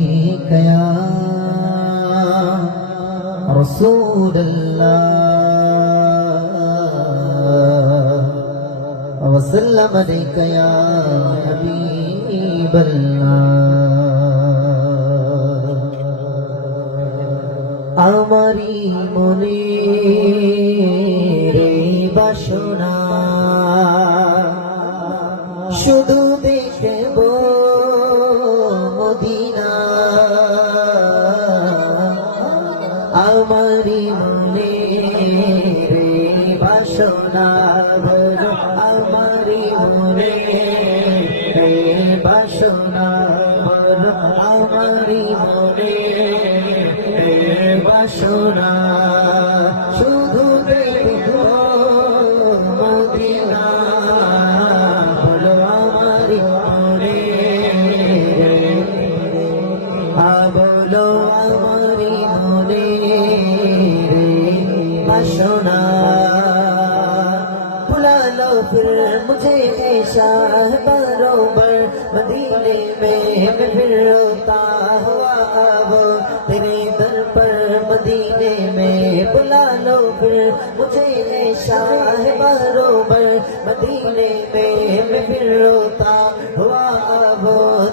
يا رسول الله وسلم عليك يا حبيب الله আমারি মনের বাসনা শুধু দেখব মদিনা আমারি মনের বাসনা বলো আমারি মনের বাসনা বলো আমারি মনের বাসনা শুধু দেখব মদিনা বলো আমারি মনের বলো আমারি মনের বাসনা बुला लो फिर मुझे ऐसा बरोबर मदीने में मैं फिर रोता हुआ अब तेरे दर पर मदीने में बुला लो फिर मुझे ऐसा बरोबर मदीने में मैं फिर रोता हुआ अब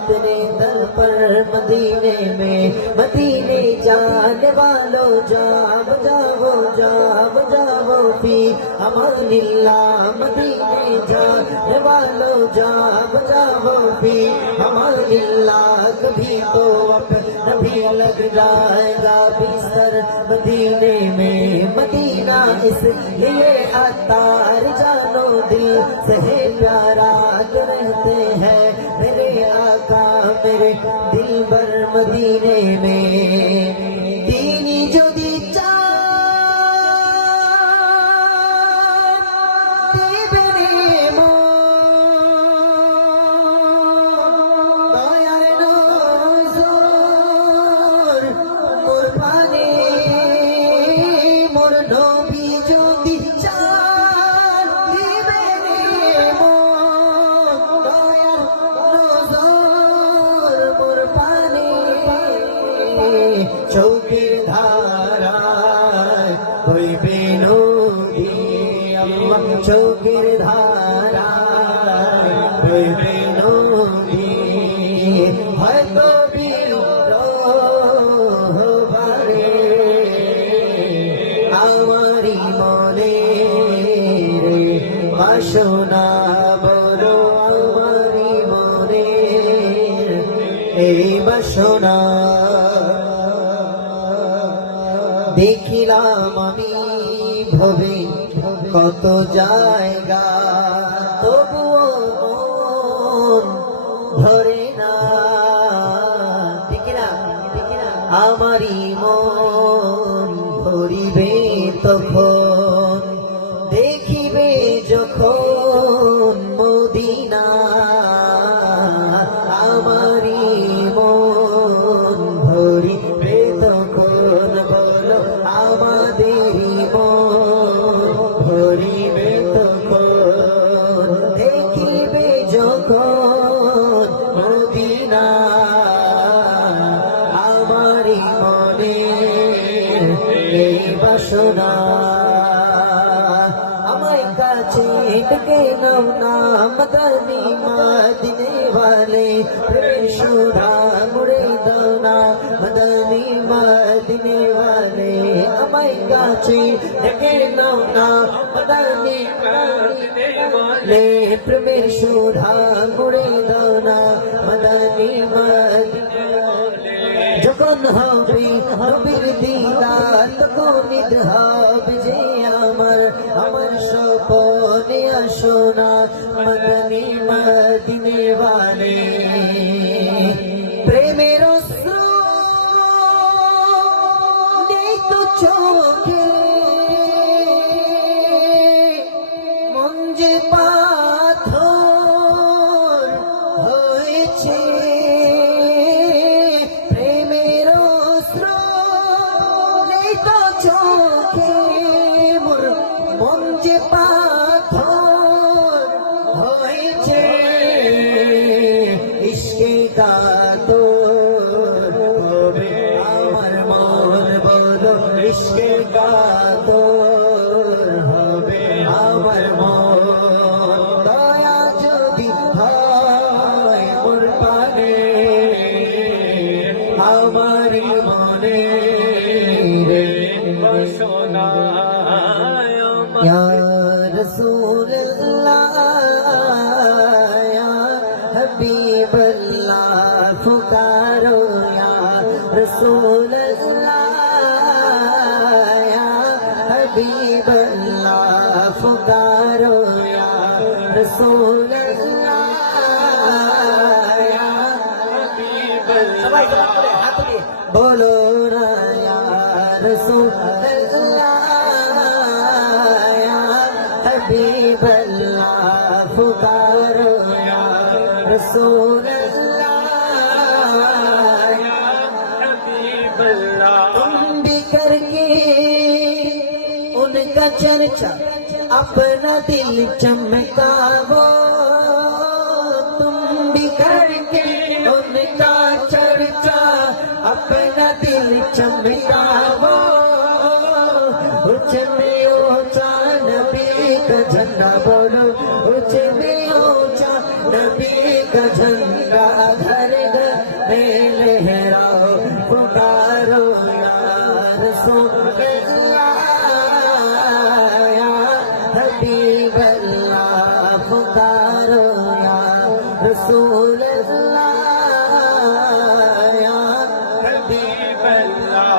तेरे दर पर मदीने में मदीने जाने वालों जाओ जाओ जाओ जाओ फी अमानिल्लाह मदीने जाने वालों जाओ जाओ फी अमानिल्लाह कभी तो अपना भी लग जाएगा बिस्तर मदीने में मदीना इसलिए अतार जानो दिल से प्यारा रहते हैं मेरे आका मेरे दिल भर मदीने में दीनी जो दी চৌকির ধারায় হইবে নদী আল্লাহ চৌকির ধারায় হইবে নদী হয়তো বিরোহবারে আমারি মনের বাসনা বলো আমারি মনের এই বাসনা দেখিলাম আমি ভবে কত জায়গা তবুও মন ধরে না দেখিলাম আমারই মন ভরিবে তখন দেখিবে যখন মদিনা আমারই মন ভরিবে তখন বলো আমাদেরই মন ভরিবে তখন দেখিবে যখন মদিনা আমারই মনের এই বাসনা আমায় কাছে ডেকে নাও না মদনী মদিনে वाले सुधा मुड़े दाना मदनी मदीने वाले আমায় কাছে ডেকে নাও না মদনী মদিনে वाले প্রেমের সুধা মুড়ে দানা মদনী মদিনে যখন হবে নবীর দিদার তখন ঈদ হবে যে আমার স্বপনে আসো না মদনী মদিনে वाले প্রেমের অশ্রু নেই তো চোখে মন যে পাথর হয়েছে প্রেমের অশ্রু নেই তো চোখে মোর মন যে পাথর হয়েছে আমার মনে রে বাসনা ইয়া রাসূলুল্লাহ ইয়া হাবিবাল্লাহ ফুকারো ইয়া রাসূলুল্লাহ ইয়া হাবিবাল্লাহ ফুকারো ইয়া রাসূলুল্লাহ ইয়া হাবিবাল্লাহ সবাই জবান করে হাত দিয়ে বলো না ইয়া রাসূলুল্লাহ ইয়া হাবিবাল্লাহ ফুকারো ইয়া রাসূলুল্লাহ ইয়া হাবিবাল্লাহ तुम भी करके उनका चर्चा अपना दिल चमकावो तुम भी करके उनका चर्चा अपना दिल चमकावो ऊंचे में ऊंचा नबी का झंडा बोलो ऊंचे में ऊंचा नबी का झंडा घर घर में लहराओ पुकारो या रसूलल्लाह या हबीबल्लाह पुकारो या रसूलल्लाह या हबीबल्लाह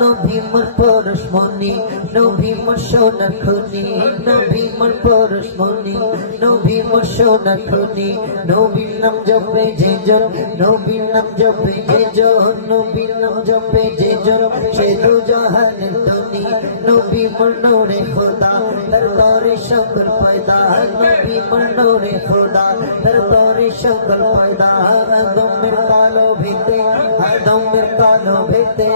নবী মোর পরশমণি নবী মোর সোনার খনি নবী মোর পরশমণি নবী মোর সোনার খনি নবীর নাম জপে যে জন নবীর নাম জপে যে জন নবীর নাম জপে যে জন সে দু জাহানের ধনী নবী মোর নূরে খোদা তার তরে সকল পয়দা নবী মোর নূরে খোদা তার তরে সকল পয়দা আদমের কালো ভিতে আদমের কালো ভিতে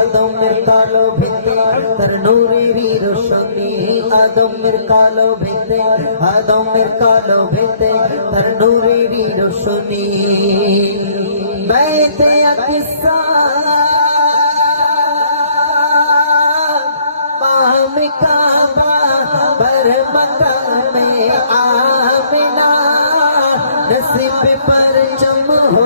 আদমের কালো ভিতে তার নূরেরই রোশনী আদমের কালো ভিতে আদমের কালো ভিতে তার নূরেরই রোশনী বাইতে আকিসা মাম কাবা पर मकामे आमिना नसीब पर चम हो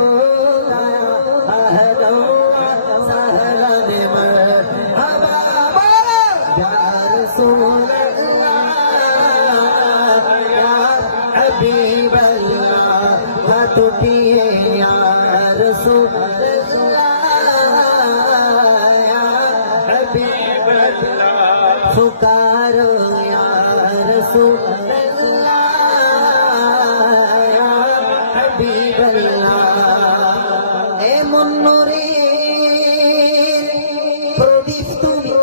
पुकारो या रसूलल्लाह या हबीबल्लाह এমন নূরের প্রদীপ তুমি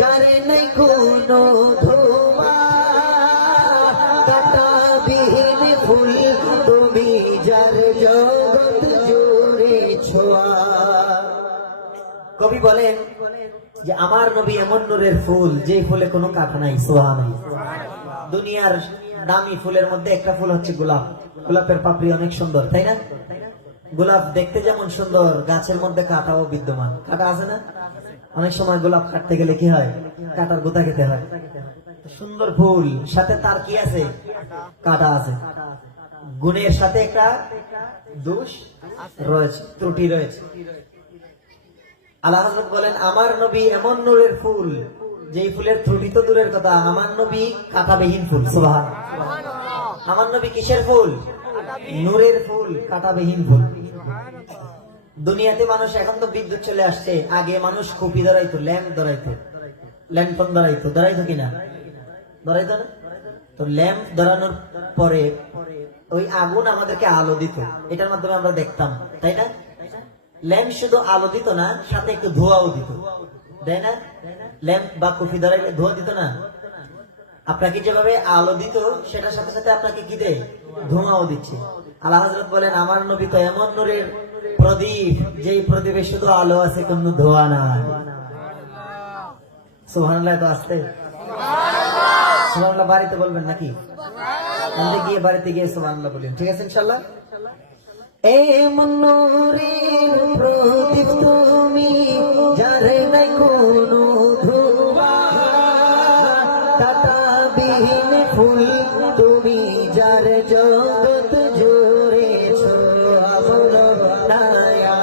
যারে নাই কোনো ধোঁয়া কাঁটাবিহীন ফুল তুমি যার জগৎ জুড়ে ছোঁয়া কবি বলেন যে আমার নবী এমন নূরের ফুল যে ফুলে কোনো কাঁটা নাই সুবহানাল্লাহ দুনিয়ার দামি ফুলের মধ্যে একটা ফুল হচ্ছে গোলাপ গোলাপের পাপড়ি অনেক সুন্দর তাই না গোলাপ দেখতে যেমন সুন্দর গাছের মধ্যে কাঁটাও বিদ্যমান কাঁটা আছে না অনেক সময় গোলাপ কাটতে গেলে কি হয় কাঁটার গোতা খেতে হয় সুন্দর ফুল সাথে তার কি আছে কাঁটা আছে গুণের সাথে একটা দোষ রয়েছে ত্রুটি রয়েছে আল্লাহ হযরত বলেন আমার নবী এমন নূরের ফুল যেই ফুলের ত্রুটি তো দূরের কথা আমার নবী কাঁটাবিহীন ফুল সুবহানাল্লাহ আমার নবী কিসের ফুল নূরের ফুল কাঁটাবিহীন ফুল দুনিয়াতে মানুষ এখন তো বিদ্যুৎ চলে আসছে আগে মানুষ খুপি ধরাইতো ল্যাম্প ধরাইতো ল্যাম্পন ধরাইতো কিনা ধরাইতো না তো ল্যাম্প ধরানোর পরে ওই আগুন আমাদেরকে আলো দিত এটার মাধ্যমে আমরা দেখতাম তাই না ল্যাম্প শুধু আলো দিত না সাথে একটু ধোঁয়াও দিত তাই না ল্যাম্প বা কফি ধরাইলে ধোঁয়া দিত না আপনাকে যেভাবে আলো দিত সেটার সাথে সাথে আপনাকে কি দেয় ধোঁয়াও দিচ্ছে আল্লাহ হযরত বলেন আমার নবী তো এমন নূরের প্রদীপ যেই প্রদীপে শুধু আলো আছে কোনো ধোঁয়া নাই সুবহানাল্লাহ তো আসতে সুবহানাল্লাহ বাড়িতে বলবেন নাকি আমরা গিয়ে বাড়িতে গিয়ে সুবহানাল্লাহ বলেন ঠিক আছে ইনশাআল্লাহ এমন নূরের প্রদীপ তুমি যার নাই কোনো ধোঁয়া কাঁটাবিহীন ফুল তুমি যার জগৎ জুড়েছো আমর না ইয়া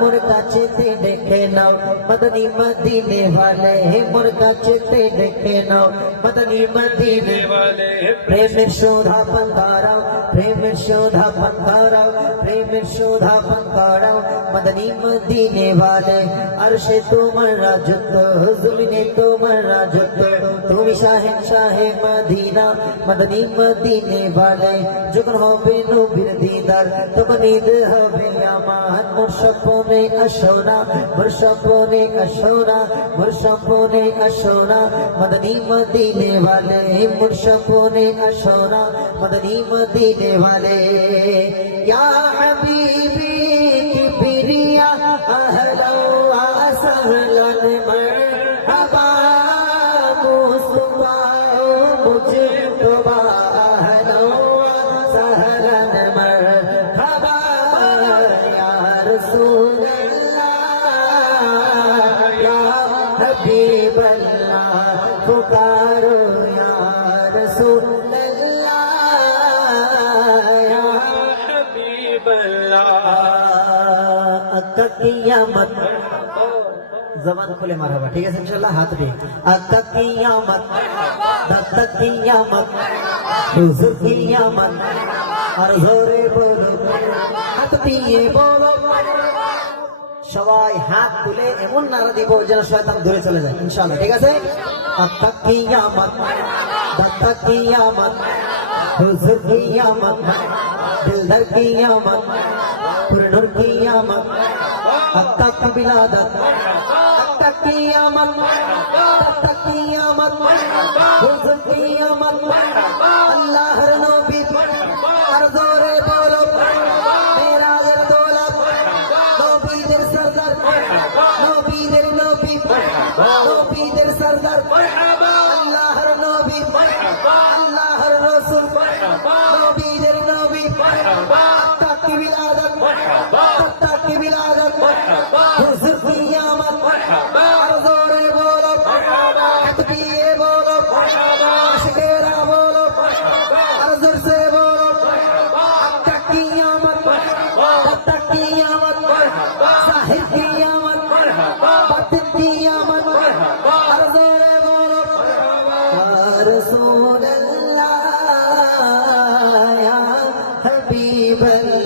मुर्गा चेते देखे नाओ मदनी मदीने वाले मुर्गा चेते देखे नाओ मदनी मदीने वाले प्रेम शोधा पंकारा प्रेम शोधा पंकारा प्रेम शोधा पंकारा मदनी मदीने वाले अर्शे तुम्हार राजत्व जुमिने तुम्हार राजत्व তুমি শাহে মদিনা মদনী মদিনে वाले যখন হবে নবীর দিদার তখন ঈদ হবে আমার মোর স্বপ্নে আসোনা মোর স্বপ্নে আসোনা মোর স্বপ্নে আসোনা মদনী মদিনে वाले মোর স্বপ্নে আসোনা মদনী মদিনে वाले ইয়া হাবিবি কিবরিয়া আহলা ওয়া সাহলান মারহাবা पुकारो या रसूल अल्लाह या हबीब अल्लाह कियामत जबान खुले मरहबा ठीक है इंशाल्लाह हाथ दे कियामत कियामत हुजूर कियामत और जोरे बोलो हाथ দিয়ে बोलो সবাই হাত তুলে এমন নারা দিব যেন শয়তান দূরে চলে যায় ইনশাআল্লাহ ঠিক আছে কিয়ামত কিয়ামত হুজুর কিয়ামত দিলদার কিয়ামত পুরনুর কিয়ামত তক বিলাদত কিয়ামত কিয়ামত হুজুর কিয়ামত আল্লাহর নবী আর জোরে বলো মেরাজের দৌলত নবীদের সরদার নবীদের নবী নবীদের সরদার আল্লাহর নবী আল্লাহর রাসূল নবীদের নবী তক বিলাদত তক বিলাদত হুজুর কিয়ামত আর জোরে বলো হাত দিয়ে বলো আশিকেরা বলো আর জোর সে বলো তক কিয়ামত সাহিব কিয়ামত বাতিন কিয়ামত আর জোরে বলো রাসূলুল্লাহ ইয়া হাবিবাল্লাহ